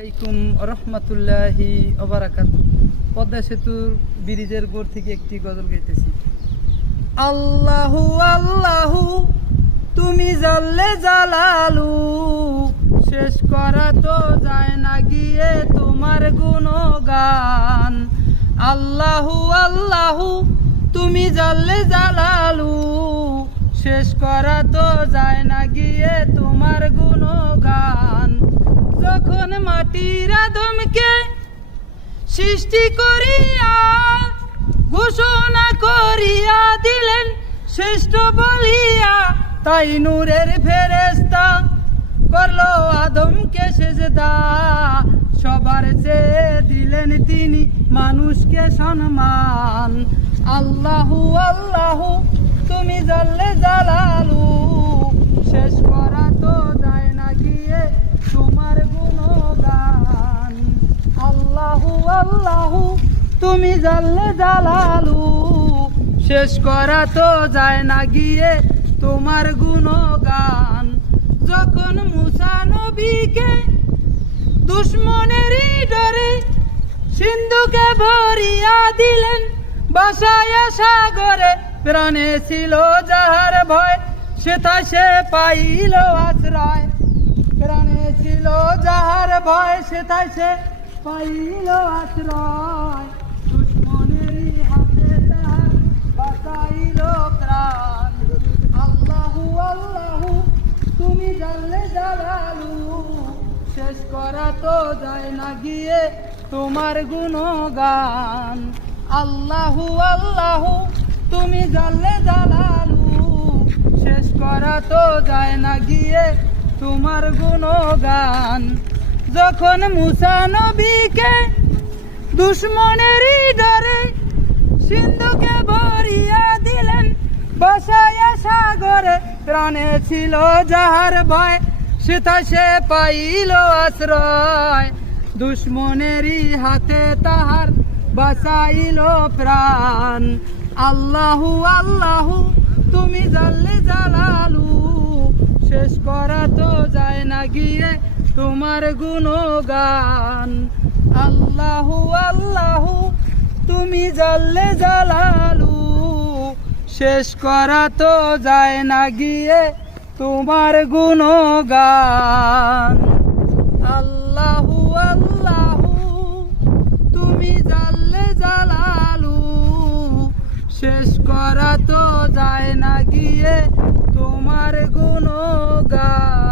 আলাইকুম রহমতুল্লাহি ওবারাকাতুহু। পদ্মা সেতুর ব্রিজের গোড় থেকে একটি গজল গাইতেছি। আল্লাহু আল্লাহু তুমি জাল্লে জালালু, শেষ করা তো যায় না গিয়ে তোমার গুণগান। আল্লাহু আল্লাহু তুমি জাল্লে জালালু, শেষ করা তো যায় না গিয়ে তোমার গুণগান। যখন মাটির আদমকে সৃষ্টি করিয়া ঘোষণা করিয়া দিলেন শ্রেষ্ঠ বলিয়া, তাই নূরের ফেরেশতা করলো আদমকে সেজদা। সবার চেয়ে দিলেন তিনি মানুষকে সম্মান। আল্লাহু আল্লাহু তুমি জাল্লে জালালু, শেষ করা তো যায় না গিয়ে তোমার গুণগান। আল্লাহু আল্লাহু তুমি জাল্লে জালালু, শেষ করা তো যায় না গিয়ে তোমার গুণগান। যখন মুসা নবীকে দুশ্মনেরই ডরে সিন্ধুকে ভরিয়া দিলেন বাসায়া সাগরে, প্রাণে ছিল যাহার ভয় সেথায় সে পাইল আশ্রয়। প্রাণে ছিল যাহার ভয় সেথায় সে পাইল আশ্রয়। দুশ্মনেরই হাতে তাহার বাঁচাইল প্রাণ। আল্লাহু আল্লাহু তুমি জাল্লে জালালু, শেষ করা তো যায় না গিয়ে তোমার গুণগান। আল্লাহু আল্লাহু তুমি জাল্লে জালালু, শেষ করা তো যায় না গিয়ে তোমার গুণগান। যখন মুসা নবীকে দুশ্মনেরই ডরে সিন্ধুকে ভরিয়া দিলেন বাসায়া সাগরে, প্রাণে ছিল যাহার ভয় সেথায় সে পাইল আশ্রয়। দুশ্মনেরই হাতে তাহার বাঁচাইল প্রাণ। আল্লাহু আল্লাহু তুমি জাল্লে জালালু, শেষ করা তো যায় না গিয়ে তোমার গুণগান। আল্লাহু আল্লাহু তুমি জাল্লে জালালু, শেষ করা তো যায় না গিয়ে তোমার গুণগান। আল্লাহু আল্লাহু তুমি জাল্লে জালালু, শেষ করা তো যায় না গিয়ে তোমার গুণগান।